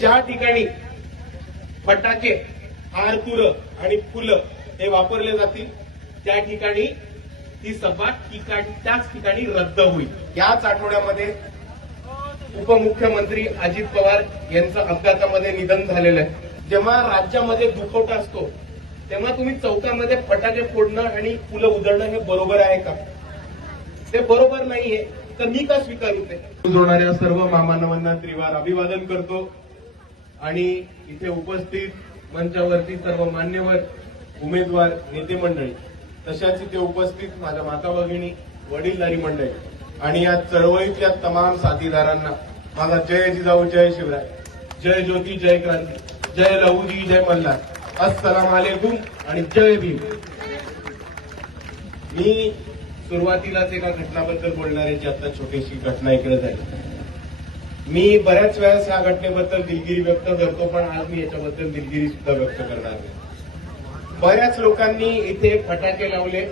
ज्या ठिकाणी फटाके हारतुर आणि फुलं हे वापरले जातील त्या ठिकाणी ही सभा त्याच ठिकाणी रद्द होईल. याच आठवड्यामध्ये उपमुख्यमंत्री अजित पवार यांचं अपघातामध्ये निधन झालेलं आहे. जेव्हा राज्यामध्ये दुखवटा असतो तेव्हा तुम्ही चौकामध्ये फटाके फोडणं आणि फुलं उधळणं हे बरोबर आहे का? ते बरोबर नाहीये. तर मी का स्वीकारू ते? जोडणाऱ्या सर्व महामानवांना त्रिवार अभिवादन करतो. आणि इथे उपस्थित मंचावरती सर्व मान्यवर उमेदवार नेते मंडळी तशाच इथे उपस्थित माझ्या माता भगिनी वडीलधारी मंडळी आणि या चळवळीतल्या तमाम साथीदारांना माझा जय जिजाऊ जय शिवराय जय ज्योती जय क्रांती जय लहुजी जय मल्हार. अस्सलाम आलेकुम आणि जय भीम. मी सुरुवातीलाच एका घटनाबद्दल बोलणार आहे जी आता छोटीशी घटना इकडे झाली. मी बऱ्याच वेळेस या घटनेबद्दल दिलगिरी व्यक्त करतो पण आज मी याच्याबद्दल दिलगिरी सुद्धा व्यक्त करणार आहे बऱ्याच लोकांनी इथे फटाके लावले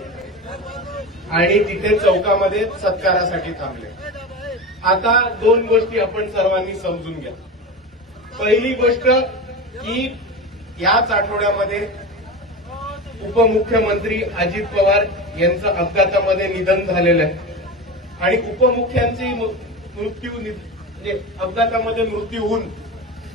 आणि तिथे चौकामध्ये सत्कारासाठी थांबले. आता दोन गोष्टी आपण सर्वांनी समजून घ्या. पहिली गोष्ट की याच आठवड्यामध्ये उपमुख्यमंत्री अजित पवार यांचं अपघातामध्ये निधन झालेलं आहे. आणि उपमुख्यांची मृत्यू नि- म्हणजे अपघातामध्ये मृत्यू होऊन